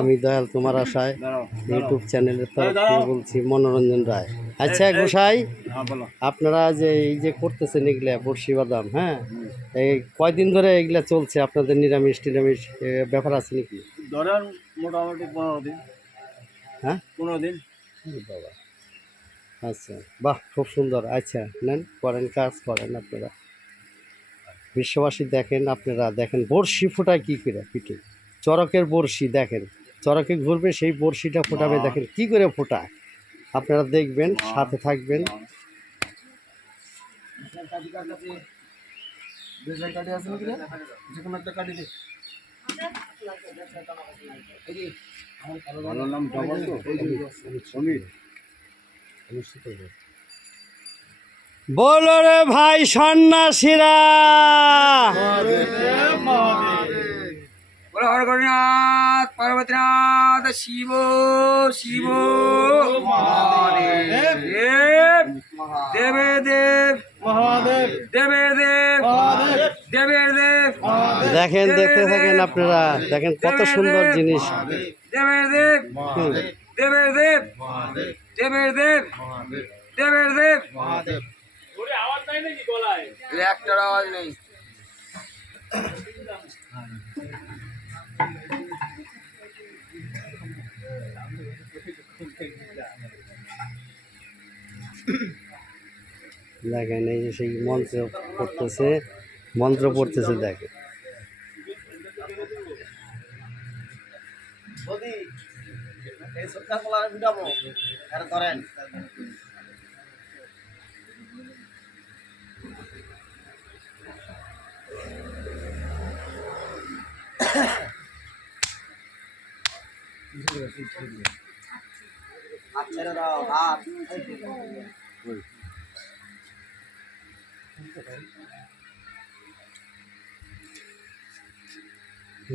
আমি দয়াল তোমার আশায় ইউটিউব চ্যানেলের তরফ থেকে বলছি মনোরঞ্জন রায়। আচ্ছা গোসাই, আপনারা যে এই যে করতেছেন এগুলা বর্ষি বাদাম, হ্যাঁ, এই কয়দিন ধরে এগুলা চলছে আপনাদের? নিরামিষ টিরামিষ ব্যাপার আছে নাকি? ধরেন মোটামুটি 15 দিন। হ্যাঁ 15 দিন। বাবা, আচ্ছা, বাহ, খুব সুন্দর। আচ্ছা নেন, করেন, কাজ করেন আপনারা। বিশ্ববাসী দেখেন, আপনারা দেখেন বড়শি ফোটায় কী করে পিঠে, চরকের বড়শি দেখেন, চরকে ঘুরবে সেই বড়শিটা ফোটাবে, দেখেন কি করে ফোটায়। আপনারা দেখবেন, সাথে থাকবেন। বলো রে ভাই সন্ন্যাসীরা, হরগরিনাথ পার্বতীনাথ শিব শিব মহাদেব, দেবে দেব মহাদেব, দেবে দেব দেবের দেব। দেখেন, দেখতে থাকেন আপনারা, দেখেন কত সুন্দর জিনিস। দেবের দেব, দেবের দেব, দেবের দেব, দেবের দেব। আওয়াজ নাই নাকি গলায়? একটার আওয়াজ নেই। দেখেন এই যে সেই মন্ত্র পড়তেছে, মন্ত্র পড়তেছে, দেখেন।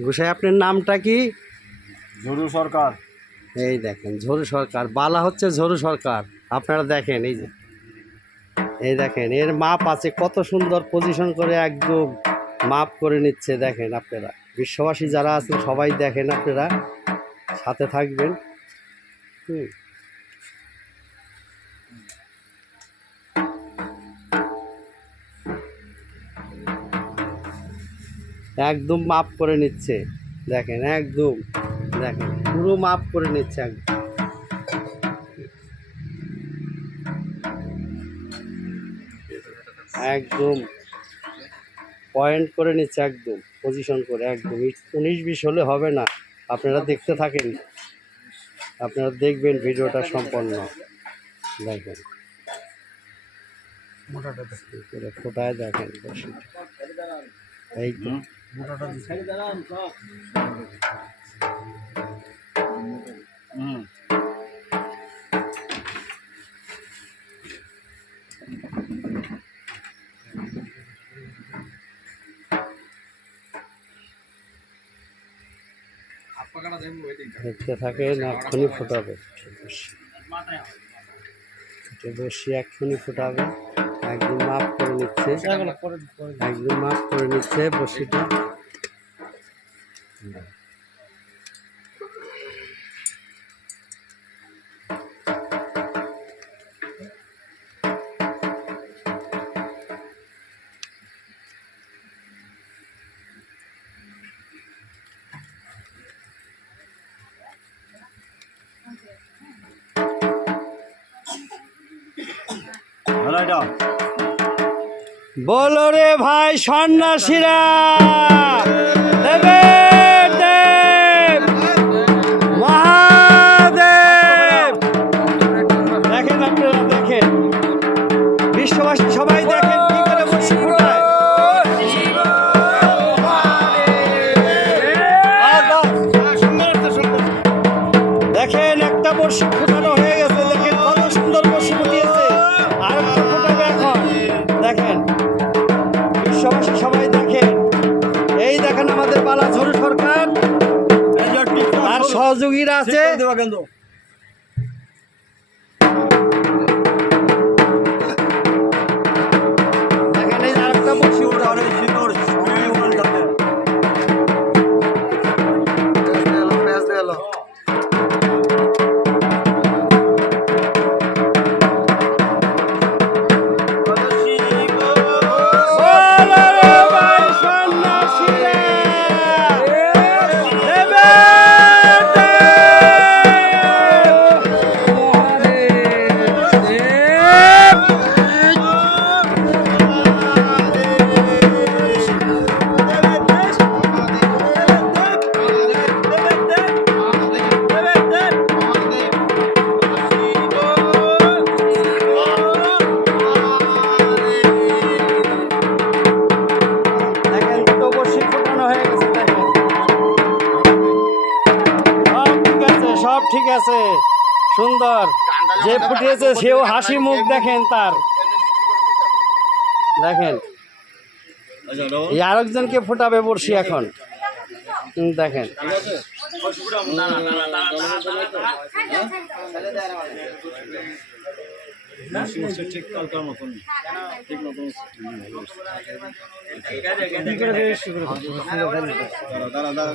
গোসাই আপনার নামটা কি? ঝরু সরকার। এই দেখেন ঝরু সরকার, বালা হচ্ছে ঝরু সরকার। আপনারা দেখেন এই যে, এই দেখেন এর মাপ আছে, কত সুন্দর পজিশন করে একদম মাপ করে নিচ্ছে। দেখেন আপনারা, বিশ্ববাসী যারা আছেন সবাই দেখেন, আপনারা সাথে থাকবেন। একদম মাপ করে নিচ্ছে, দেখেন একদম, দেখেন পুরো মাপ করে নিচ্ছে, একদম পয়েন্ট করে নিচ্ছে, একদম পজিশন করে, একদম 19-20 হলে হবে না। আপনারা দেখতে থাকেন, আপনারা দেখবেন ভিডিওটা সম্পন্ন। দেখেন ফোটায়, দেখেন এই তো দেখতে থাকেন, এক্ষুনি ফোটাবে বসি, এক্ষুনি ফোটাবে। একদম মাপ করে নিচ্ছে, একদম মাপ করে নিচ্ছে বসিটা। বলো রে ভাই সন্ন্যাসীরা, দেবে দেব মহাদেব। দেখেন আপনারা, দেখেন বিশ্ববাসী সবাই দেখেন কি করে বর্ষি ফোটায়। দেখেন একটা বর্ষি ফোটানো হয়ে গেছে, দেখেন কত সুন্দর বর্ষি ফুটিয়েছে, আর একটা ফোটাবে এখন। দেখেন বিশ্ববাসী সবাই দেখেন, এই দেখেন আমাদের বালা ঝরু সরকার আর সহযোগীরা আছে। দেখেন এই আরেকটা বর্ষি উঠা, ঠিক আছে, সুন্দর। যে ফুটিয়েছে সেও হাসি মুখ দেখেন তার, দেখেন। এই আরেকজনকে ফোটাবে বর্ষি এখন, দেখেন। ঠিক কালকার মতন ঠিক মতন দাঁড়া দাঁড়া দাঁড়া